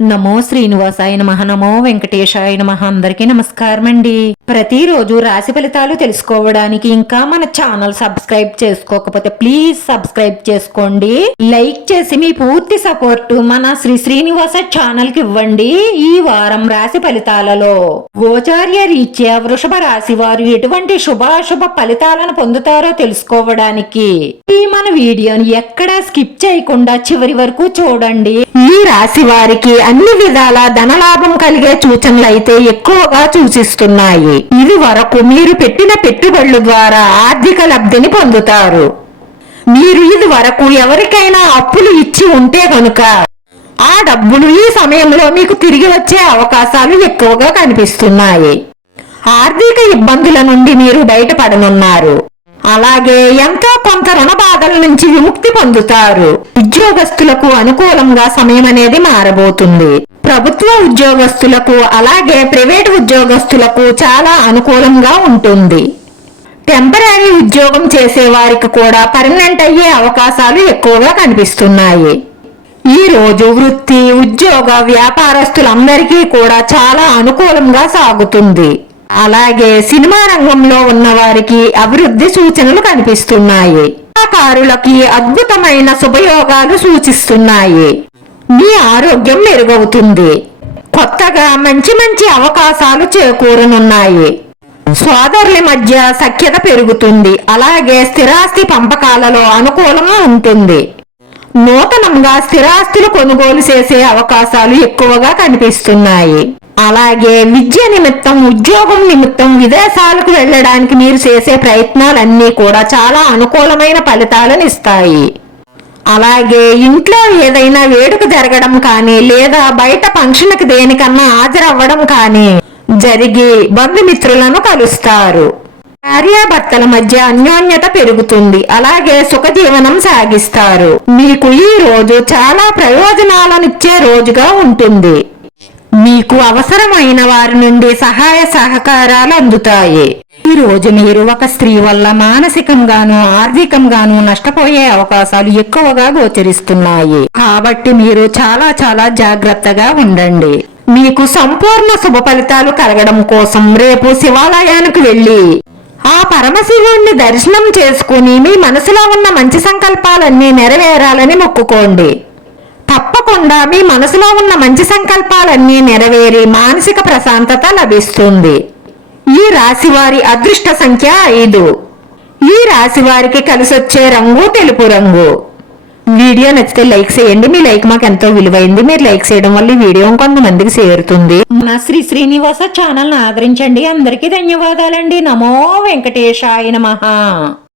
నమో శ్రీనివాసాయ నమః. నమో వెంకటేశాయ నమః. అందరికీ నమస్కారం అండి. ప్రతిరోజు రాశి ఫలితాలు తెలుసుకోవడానికి ఇంకా మన ఛానల్ సబ్స్క్రైబ్ చేసుకోకపోతే ప్లీజ్ సబ్స్క్రైబ్ చేసుకోండి. లైక్ చేసి మీ పూర్తి సపోర్ట్ మన శ్రీనివాస ఛానల్ కి ఇవ్వండి. ఈ వారం రాశి ఫలితాలలో గోచార్య రీత్యా వృషభ రాశి వారు ఎటువంటి శుభాశుభ ఫలితాలను పొందుతారో తెలుసుకోవడానికి ఈ మన వీడియోని ఎక్కడా స్కిప్ చేయకుండా చివరి వరకు చూడండి. ఈ రాశి వారికి అన్ని విధాల ధనలాభం కలిగే సూచనలు అయితే ఎక్కువగా సూచిస్తున్నాయి. ఇది వరకు మీరు పెట్టిన పెట్టుబడుల ద్వారా ఆర్థిక లబ్ధిని పొందుతారు. మీరు ఇది వరకు ఎవరికైనా అప్పులు ఇచ్చి ఉంటే కనుక ఆ డబ్బులు ఈ సమయంలో మీకు తిరిగి వచ్చే అవకాశాలు ఎక్కువగా కనిపిస్తున్నాయి. ఆర్థిక ఇబ్బందుల నుండి మీరు బయటపడనున్నారు. అలాగే ఎంతో కొంత రుణ బాధల నుంచి విముక్తి పొందుతారు. ఉద్యోగస్తులకు అనుకూలంగా సమయం అనేది మారబోతుంది. ప్రభుత్వ ఉద్యోగస్తులకు అలాగే ప్రైవేటు ఉద్యోగస్తులకు చాలా అనుకూలంగా ఉంటుంది. టెంపరరీ ఉద్యోగం చేసే వారికి కూడా పర్మనెంట్ అయ్యే అవకాశాలు ఎక్కువగా కనిపిస్తున్నాయి. ఈ రోజు వృత్తి, ఉద్యోగ, వ్యాపారస్తులందరికీ కూడా చాలా అనుకూలంగా సాగుతుంది. అలాగే సినిమా రంగంలో ఉన్న వారికి అభివృద్ధి సూచనలు కనిపిస్తున్నాయి. కళాకారులకి అద్భుతమైన శుభయోగాలు సూచిస్తున్నాయి. మీ ఆరోగ్యం మెరుగవుతుంది. కొత్తగా మంచి మంచి అవకాశాలు చేకూరనున్నాయి. సోదరుల మధ్య సఖ్యత పెరుగుతుంది. అలాగే స్థిరాస్తి పంపకాలలో అనుకూలంగా ఉంటుంది. నూతనంగా స్థిరాస్తులు కొనుగోలు చేసే అవకాశాలు ఎక్కువగా కనిపిస్తున్నాయి. అలాగే విద్య నిమిత్తం, ఉద్యోగం నిమిత్తం విదేశాలకు వెళ్ళడానికి మీరు చేసే ప్రయత్నాలన్నీ కూడా చాలా అనుకూలమైన ఫలితాలను ఇస్తాయి. అలాగే ఇంట్లో ఏదైనా వేడుక జరగడం కానీ లేదా బయట ఫంక్షన్కి దేనికన్నా హాజరవ్వడం కానీ జరిగి బంధుమిత్రులను కలుస్తారు. భార్యాభర్తల మధ్య అన్యోన్యత పెరుగుతుంది. అలాగే సుఖజీవనం సాగిస్తారు. మీకు ఈ రోజు చాలా ప్రయోజనాలనిచ్చే రోజుగా ఉంటుంది. మీకు అవసరమైన వారి నుండి సహాయ సహకారాలు అందుతాయి. ఈ రోజు మీరు ఒక స్త్రీ వల్ల మానసికంగాను ఆర్థికంగాను నష్టపోయే అవకాశాలు ఎక్కువగా గోచరిస్తున్నాయి. కాబట్టి మీరు చాలా చాలా జాగ్రత్తగా ఉండండి. మీకు సంపూర్ణ శుభ ఫలితాలు కలగడం కోసం రేపు శివాలయానికి వెళ్లి ఆ పరమశివుణ్ణి దర్శనం చేసుకుని మీ మనసులో ఉన్న మంచి సంకల్పాలన్నీ నెరవేరాలని మొక్కుకోండి. తప్పకుండా మీ మనసులో ఉన్న మంచి సంకల్పాలన్నీ నెరవేరి మానసిక ప్రశాంతత లభిస్తుంది. ఈ రాశి వారి అదృష్ట సంఖ్య 5. ఈ రాశి వారికి కలిసొచ్చే రంగు తెలుపు రంగు. వీడియో నచ్చితే లైక్ చేయండి. మీ లైక్ మాకు ఎంతో విలువైంది. మీరు లైక్ చేయడం వల్ల ఈ వీడియో కొంతమందికి చేరుతుంది. మన శ్రీనివాస ఛానల్ ఆదరించండి. అందరికీ ధన్యవాదాలండి. నమో వెంకటేశాయ నమః.